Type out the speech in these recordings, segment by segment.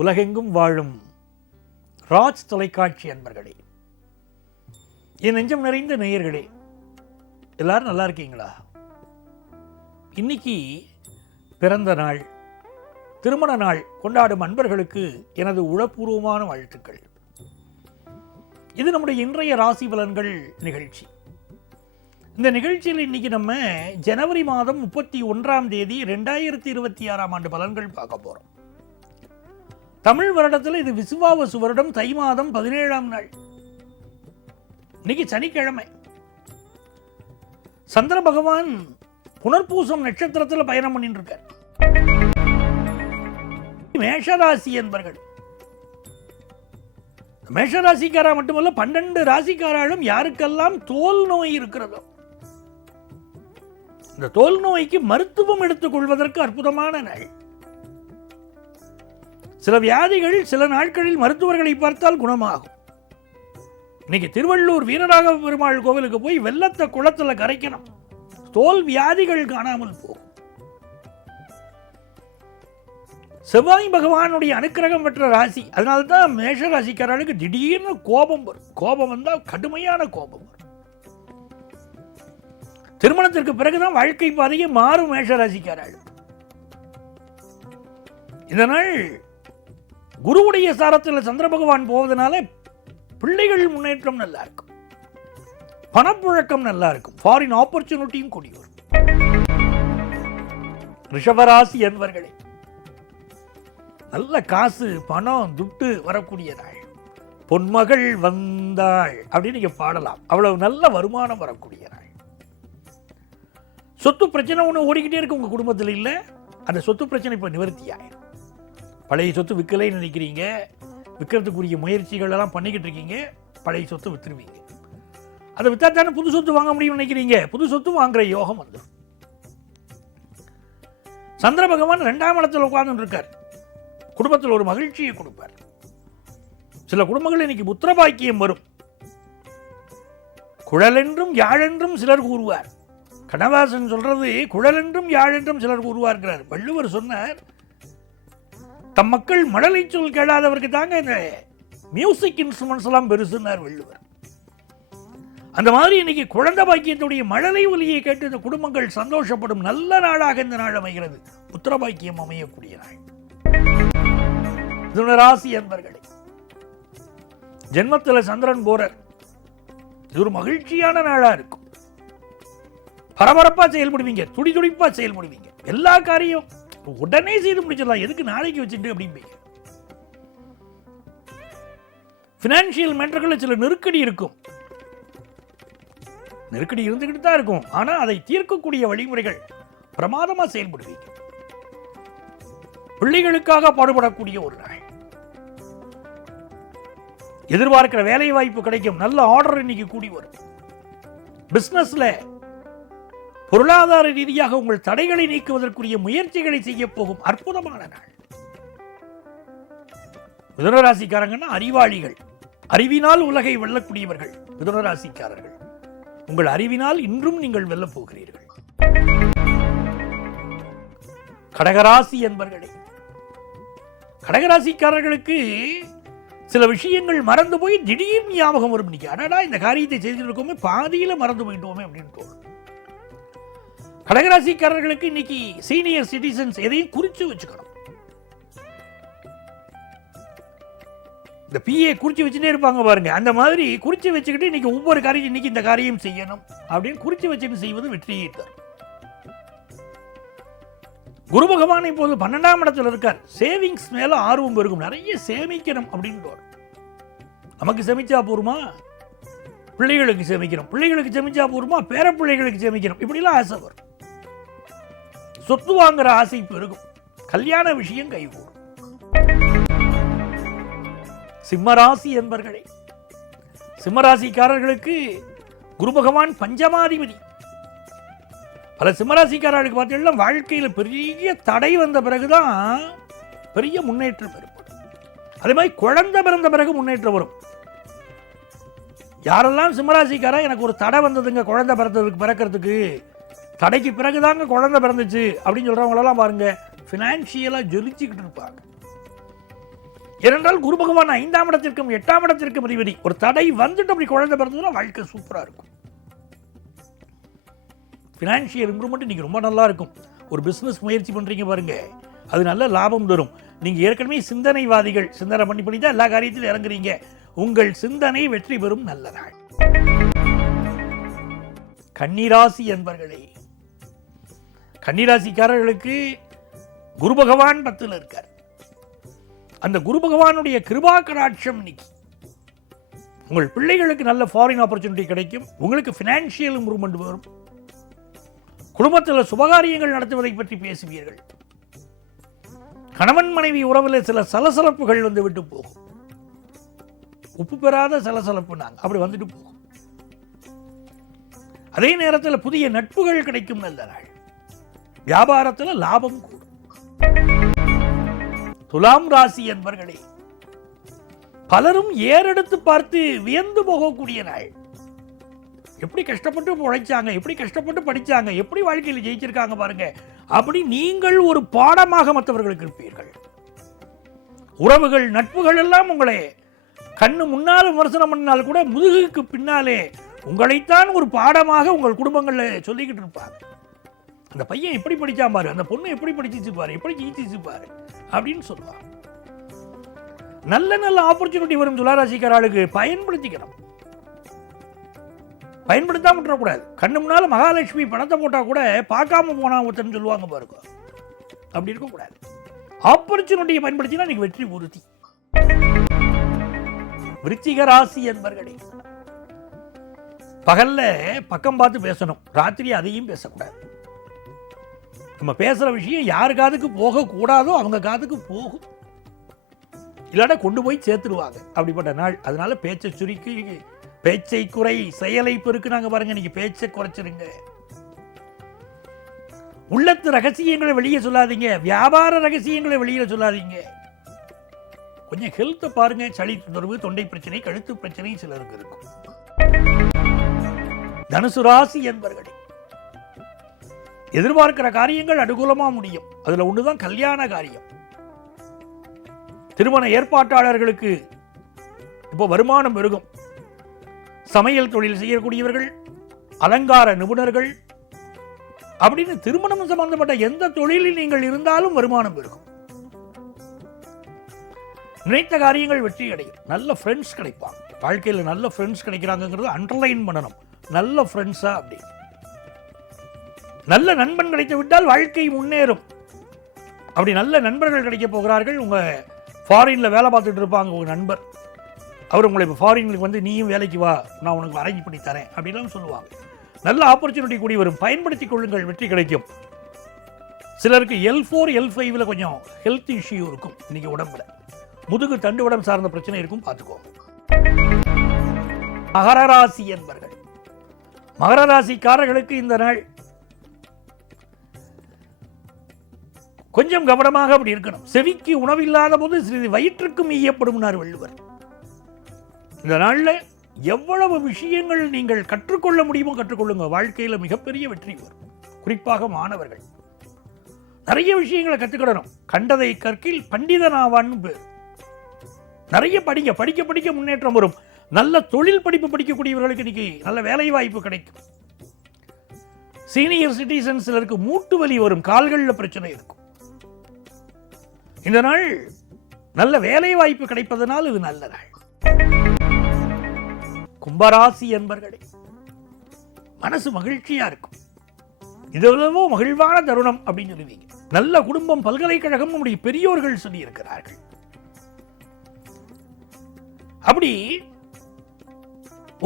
உலகெங்கும் வாழும் ராஜ் தொலைக்காட்சி அன்பர்களே, என் நெஞ்சம் நிறைந்த நேயர்களே, எல்லாரும் நல்லா இருக்கீங்களா? இன்னைக்கு பிறந்த நாள், திருமண நாள் கொண்டாடும் அன்பர்களுக்கு எனது உளப்பூர்வமான வாழ்த்துக்கள். இது நம்முடைய இன்றைய ராசி பலன்கள் நிகழ்ச்சி. இந்த நிகழ்ச்சியில் இன்னைக்கு நம்ம ஜனவரி மாதம் 31ஆம் தேதி 2026ஆம் ஆண்டு பலன்கள் பார்க்க போறோம். தமிழ் வருடத்தில் இது விசுவாவசு வருடம், தை மாதம் 17ஆம் நாள். இன்னைக்கு சனிக்கிழமை. சந்திர பகவான் புனர்பூசம் நட்சத்திரத்தில் பயணம் பண்ணிட்டு இருக்கார். மேஷராசி என்பர்கள், மேஷராசிக்காரா மட்டுமல்ல 12 ராசிக்காராலும் யாருக்கெல்லாம் தோல் நோய் இருக்கிறதோ, இந்த தோல் நோய்க்கு மருத்துவம் எடுத்துக் கொள்வதற்கு அற்புதமான நாள். சில வியாதிகள் சில நாட்களில் மருத்துவர்களை பார்த்தால் குணமாகும். இன்னைக்கு திருவள்ளூர் வீரராக பெருமாள் கோவிலுக்கு போய் வெள்ளத்தை குளத்துல கரைக்கணும், தோல் வியாதிகள் காணாமல் போகும். செவ்வாய் பகவானுடைய அனுக்கிரகம் பெற்ற ராசி. அதனால்தான் மேஷ ராசிக்காரர்களுக்கு திடீர்னு கோபம் வரும். கோபம் வந்தால் கடுமையான கோபம் வரும். திருமணத்திற்கு பிறகுதான் வாழ்க்கை பாதையே மாறும் மேஷ ராசிக்காரர்கள். இதனால் குருவுடைய சாரத்தில் சந்திர பகவான் போவதனால பிள்ளைகள் முன்னேற்றம் நல்லா இருக்கும், பணப்புழக்கம் நல்லா இருக்கும், ஃபாரின் ஆப்பர்ச்சுனிட்டியும் கூடி வரும். ரிஷபராசி என்பவர்களே, நல்ல காசு பணம் துட்டு வரக்கூடிய நாள். பொன்மகள் வந்தாள் அப்படின்னு நீங்க பாடலாம். அவ்வளவு நல்ல வருமானம் வரக்கூடிய நாள். சொத்து பிரச்சனை ஒன்று ஓடிக்கிட்டே இருக்கு உங்க குடும்பத்தில் இல்லை, அந்த சொத்து பிரச்சனை இப்போ நிவர்த்தி ஆயிடும். பழைய சொத்து விற்கலைன்னு நினைக்கிறீங்க, விற்கிறதுக்குரிய முயற்சிகள் எல்லாம் பண்ணிக்கிட்டு இருக்கீங்க, பழைய சொத்து விற்றுருவீங்க. அதை விற்றா தானே புது சொத்து வாங்க முடியும்னு நினைக்கிறீங்க, புது சொத்து வாங்குற யோகம் வந்து. சந்திர பகவான் 2ஆம் இடத்தில் உட்கார்ந்து இருக்கார். குடும்பத்தில் ஒரு மகிழ்ச்சியை கொடுப்பார். சில குடும்பங்கள் இன்னைக்கு புத்திர பாக்கியம் வரும். குழலென்றும் யாழென்றும் சிலர் கூறுவார். கண்ணதாசன் சொல்றது குழலென்றும் யாழென்றும் சிலர் கூறுவார்கிறார். வள்ளுவர் சொன்னார், தம் மக்கள் மழலை சொல் கேளாதவருக்கு தாங்க இந்த மியூசிக் இன்ஸ்ட்ருமெண்ட்ஸ் எல்லாம் பெருசுன்னார் வள்ளுவர். அந்த மாதிரி இன்னைக்கு குழந்தை பாக்கியத்துடைய மழலை ஒலியை கேட்டு இந்த குடும்பங்கள் சந்தோஷப்படும் நல்ல நாளாக இந்த நாள் அமைகிறது. புத்திர பாக்கியம் அமையக்கூடிய நாள். ராசி என்பர்களே, ஜென்மத்தில் சந்திரன் போறார். இது ஒரு மகிழ்ச்சியான நாளா இருக்கும். பரபரப்பா செயல்படுவீங்க, துடி துடிப்பா செயல்படுவீங்க. எல்லா காரியம் உடனே செய்து முடிச்சிடலாம், எதுக்கு நாளைக்கு வச்சுட்டு அப்படிம்பீங்க. பினான்சியல் மேட்டர்களில் சில நெருக்கடி இருக்கும், நெருக்கடி இருந்துகிட்டு தான் இருக்கும். ஆனா அதை தீர்க்கக்கூடிய வழிமுறைகள் பிரமாதமா செயல்படுவீங்க. பிள்ளைகளுக்காக பாடுபடக்கூடிய ஒரு நாள். எதிர்பார்க்கிற வேலை வாய்ப்பு கிடைக்கும், நல்ல ஆர்டர் இன்னைக்கு கூடி வரும். பிசினஸ்ல பொருளாதார ரீதியாக உங்கள் தடைகளை நீக்குவதற்குரிய முயற்சிகளை செய்ய போகும் அற்புதமான நாள். மிதுனராசிக்காரங்கன்னா அறிவாளிகள், அறிவினால் உலகை வெல்லக்கூடியவர்கள். மிதுனராசிக்காரர்கள், உங்கள் அறிவினால் இன்றும் நீங்கள் வெல்ல போகிறீர்கள். கடகராசி என்பர்களே, கடகராசிக்காரர்களுக்கு சில விஷயங்கள் மறந்து போய் திடீர் ஞாபகம் வரும். இன்னைக்கு அடடா இந்த காரியத்தை செய்துட்டு இருக்கோமே, பாதியில மறந்து போயிட்டோமே அப்படின்னு தோணும். கடகராசிக்காரர்களுக்கு இன்னைக்கு சீனியர் சிட்டிசன்ஸ் எதையும் குறிச்சு வச்சுக்கணும். இந்த பிஏ குறிச்சு வச்சுட்டே இருப்பாங்க பாருங்க, அந்த மாதிரி குறிச்சு வச்சுக்கிட்டு இன்னைக்கு ஒவ்வொரு காரியம், இன்னைக்கு இந்த காரியம் செய்யணும் அப்படின்னு குறிச்சு வச்சுட்டு செய்வது வெற்றியை தரும். குரு பகவான் இப்போது 12ஆம் இடத்துல இருக்கார். சேவிங்ஸ் மேல ஆர்வம் பெருகும், நிறைய சேமிக்கணும் அப்படின்னு. நமக்கு சேமிச்சா போருமா, பிள்ளைகளுக்கு சேமிக்கணும், பிள்ளைகளுக்கு சேமிச்சா போருமா, பேர பிள்ளைகளுக்கு சேமிக்கணும், இப்படிலாம் ஆசை வரும். சொத்து வாங்குற ஆசை பெருகும், கல்யாண விஷயம் கைகூடும். சிம்மராசி என்பர்களே, சிம்மராசிக்காரர்களுக்கு குரு பகவான் பஞ்சமாதிபதி. பல சிம்மராசிக்காரர்களுக்கு பார்த்தீங்கன்னா வாழ்க்கையில் பெரிய தடை வந்த பிறகுதான் பெரிய முன்னேற்றம் ஏற்படும். அதே மாதிரி குழந்தை பிறந்த பிறகு முன்னேற்றம் வரும். யாரெல்லாம் சிம்மராசிக்காரா எனக்கு ஒரு தடை வந்ததுங்க குழந்தை பிறக்கிறதுக்கு, தடைக்கு பிறகுதாங்க குழந்தை பிறந்துச்சு அப்படின்னு சொல்றவங்களெல்லாம் பாருங்க, ஃபினான்ஷியலாக ஜொலிச்சுக்கிட்டு இருப்பாங்க. ஏனென்றால் குரு பகவான் 5ஆம் இடத்திற்கும் 8ஆம் இடத்திற்கும் அதிபதி. ஒரு தடை வந்துட்டு அப்படி குழந்தை பிறந்ததுன்னா வாழ்க்கை சூப்பரா இருக்கும். ஃபினான்ஷியல் இம்ப்ரூவ்மெண்ட் இன்னைக்கு ரொம்ப நல்லா இருக்கும். ஒரு பிசினஸ் முயற்சி பண்றீங்க பாருங்க, அது நல்ல லாபம் தரும். நீங்க ஏற்கனவே சிந்தனைவாதிகள், சிந்தனை பண்ணி தான் எல்லா காரியத்திலும் இறங்குறீங்க. உங்கள் சிந்தனை வெற்றி பெறும் நல்ல நாள். கன்னிராசி என்பர்களே, கன்னிராசிக்காரர்களுக்கு குரு பகவான் 10ல் இருக்கார். அந்த குரு பகவானுடைய கிருபா கடாட்சம் இன்னைக்கு உங்கள் பிள்ளைகளுக்கு நல்ல ஃபாரின் ஆப்பர்ச்சுனிட்டி கிடைக்கும். உங்களுக்கு ஃபினான்ஷியல் இம்ப்ரூவ்மெண்ட் வரும். குடும்பத்தில் சுபகாரியங்கள் நடத்துவதை பற்றி பேசுவீர்கள். கணவன் மனைவி உறவில் சில சலசலப்புகள் வந்து விட்டு போகும். உப்பு பெறாத சலசலப்பு நாங்கள் அப்படி வந்துட்டு போகும். அதே நேரத்தில் புதிய நட்புகள் கிடைக்கும் நல்ல நாள். வியாபாரத்தில் லாபம் கூடும். துலாம் ராசி என்பர்களே, பலரும் ஏறெடுத்து பார்த்து வியந்து போகக்கூடிய நாள். எப்படி கஷ்டப்பட்டு உழைச்சாங்க, எப்படி கஷ்டப்பட்டு படிச்சாங்க, எப்படி வாழ்க்கையில் ஜெயிச்சிருக்காங்க பாருங்க. அப்படி நீங்கள் ஒரு பாடமாக மற்றவர்களுக்கு இருப்பீர்கள். உறவுகள் நட்புகள் எல்லாம் உங்களை கண்ணு முன்னால் விமர்சனம் பண்ணால் கூட முதுகுக்கு பின்னாலே உங்களைத்தான் ஒரு பாடமாக உங்கள் குடும்பங்களில் சொல்லிக்கிட்டு இருப்பாங்க. அந்த பையன் எப்படி படிச்சான் பாரு, அந்த பொண்ணு எப்படி படிச்சிச்சு பாரு, எப்படி ஜெயிச்சிச்சு பாரு அப்படின்னு சொல்லுவாங்க. நல்ல நல்ல ஆப்பர்ச்சுனிட்டி வரும் துளாராசிக்காரர்களுக்கு பயன்படுத்திக்கணும். பயன்படுத்தாம விட்டுறக்கூடாது. கண்ணு முன்னால மகாலட்சுமி பணத்தை போட்டா கூட பார்க்காம போனா ஒருத்தன்னு சொல்லுவாங்க பாருங்க. அப்படி இருக்கக்கூடாது. ஆப்பர்ச்சுனிட்டியை பயன்படுத்தினா நீங்க வெற்றி உறுதி. விருச்சிக ராசி என்பர்களே, பகல்ல பக்கம் பார்த்து பேசணும், ராத்திரி அதையும் பேசக்கூடாது. நம்ம பேசுற விஷயம் யாரு காதுக்கு போக கூடாதோ அவங்க காதுக்கு போகும், இல்லாட்ட கொண்டு போய் சேர்த்துருவாங்க. அப்படிப்பட்ட நாள். அதனால பேச்சை சுருக்கி, பேச்சை குறை செயலை பெருக்குனாங்க பாருங்க. நீங்க பேச்சை குறைச்சிருங்க. உள்ளத்து ரகசியங்களை வெளியே சொல்லாதீங்க, வியாபார ரகசியங்களை வெளியே சொல்லாதீங்க. கொஞ்சம் ஹெல்த்தை பாருங்க. சளி தொந்தரவு, தொண்டை பிரச்சனை, கழுத்து பிரச்சனை சிலருக்கு இருக்கும். தனுசு ராசி என்பர்களே, எதிர்பார்க்கிற காரியங்கள் அனுகூலமா முடியும். அதுல ஒண்ணுதான் கல்யாண காரியம். திருமண ஏற்பாட்டாளர்களுக்கு இப்போ வருமானம் பெருகும். சமையல் தொழில் செய்யக்கூடியவர்கள், அலங்கார நிபுணர்கள் அப்படின்னு திருமணம் சம்பந்தப்பட்ட எந்த தொழிலில் நீங்கள் இருந்தாலும் வருமானம் பெருகும். நினைத்த காரியங்கள் வெற்றி அடையும். நல்ல ஃப்ரெண்ட்ஸ் கிடைப்பாங்க. வாழ்க்கையில் நல்ல ஃப்ரெண்ட்ஸ் கிடைக்கிறாங்கிறது அண்டர்லைன் பண்ணணும். நல்ல ஃப்ரெண்ட்ஸா அப்படி நல்ல நண்பன் கிடைத்து விட்டால் வாழ்க்கை முன்னேறும். அப்படி நல்ல நண்பர்கள் கிடைக்க போகிறார்கள். உங்க ஃபாரின்ல வேலை பார்த்துட்டு இருப்பாங்க உங்க நண்பர், அவர் உங்களை இப்போ ஃபாரினுக்கு வந்து நீயும் வேலைக்கு வா, நான் உனக்கு அரேஞ்ச் பண்ணி தரேன் அப்படிலாம் சொல்லுவாங்க. நல்ல ஆப்பர்ச்சுனிட்டி கூடி வரும். பயன்படுத்திக் கொள்ளுங்கள், வெற்றி கிடைக்கும். சிலருக்கு L4 L5ல கொஞ்சம் ஹெல்த் இஷ்யூ இருக்கும். இன்னைக்கு உடம்புல முதுகு தண்டுவடம் சார்ந்த பிரச்சனை இருக்கும், பார்த்துக்கோங்க. மகர ராசி என்பர்கள், மகர ராசிக்காரர்களுக்கு இந்த நாள் கொஞ்சம் கவனமாக அப்படி இருக்கணும். செவிக்கு உணவில்லாத போது சிறிது வயிற்றுக்கும் ஈயப்படும் வள்ளுவர். இந்த நாளில் எவ்வளவு விஷயங்கள் நீங்கள் கற்றுக்கொள்ள முடியுமோ கற்றுக்கொள்ளுங்க. வாழ்க்கையில் மிகப்பெரிய வெற்றி வரும். குறிப்பாக மாணவர்கள் நிறைய விஷயங்களை கற்றுக்கிடணும். கண்டதை கற்கில் பண்டிதனாவான்னு பேர். நிறைய படிக்க படிக்க படிக்க முன்னேற்றம் வரும். நல்ல தொழில் படிப்பு படிக்கக்கூடியவர்களுக்கு இன்னைக்கு நல்ல வேலை வாய்ப்பு கிடைக்கும். சீனியர் சிட்டிசன்ஸ் சிலருக்கு மூட்டு வலி வரும், கால்களில் பிரச்சனை இருக்கும். இந்த நாள் நல்ல வேலை வாய்ப்பு கிடைப்பதனால் இது நல்ல நாள். கும்பராசி என்பர்களே, மனசு மகிழ்ச்சியா இருக்கும். இதுவோ மகிழ்வான தருணம் அப்படின்னு சொல்லுவீங்க. நல்ல குடும்பம், பல்கலைக்கழகம் நம்முடைய பெரியோர்கள் சொல்லி இருக்கிறார்கள். அப்படி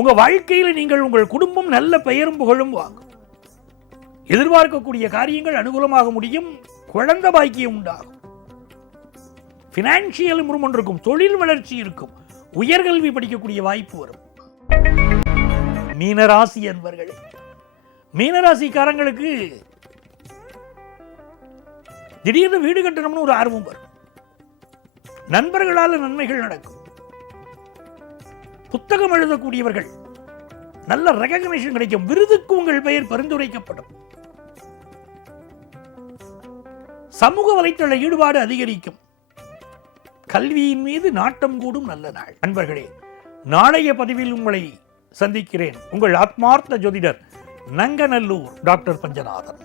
உங்க வாழ்க்கையில் நீங்கள் உங்கள் குடும்பம் நல்ல பெயரும் புகழும் வாங்கும். எதிர்பார்க்கக்கூடிய காரியங்கள் அனுகூலமாக முடியும். குழந்தை பாக்கியம் உண்டாகும். பினான்சியல் இம்ப்ரூவ்மெண்ட் இருக்கும். தொழில் வளர்ச்சி இருக்கும். உயர்கல்வி படிக்கக்கூடிய வாய்ப்பு வரும். மீனராசி என்பர்களே, மீனராசிக்காரங்களுக்கு திடீர்னு வீடு கட்டணும்னு ஒரு ஆர்வம் வரும். நண்பர்களால் நன்மைகள் நடக்கும். புத்தகம் எழுதக்கூடியவர்கள் நல்ல ரெகக்னிஷன் கிடைக்கும். விருதுக்கு உங்கள் பெயர் பரிந்துரைக்கப்படும். சமூக வலைத்தள ஈடுபாடு அதிகரிக்கும். கல்வியின் மீது நாட்டம் கூடும் நல்ல நாள். நண்பர்களே, நாளைய பதிவில் உங்களை சந்திக்கிறேன். உங்கள் ஆத்மார்த்த ஜோதிடர் நங்கநல்லூர் டாக்டர் பஞ்சநாதன்.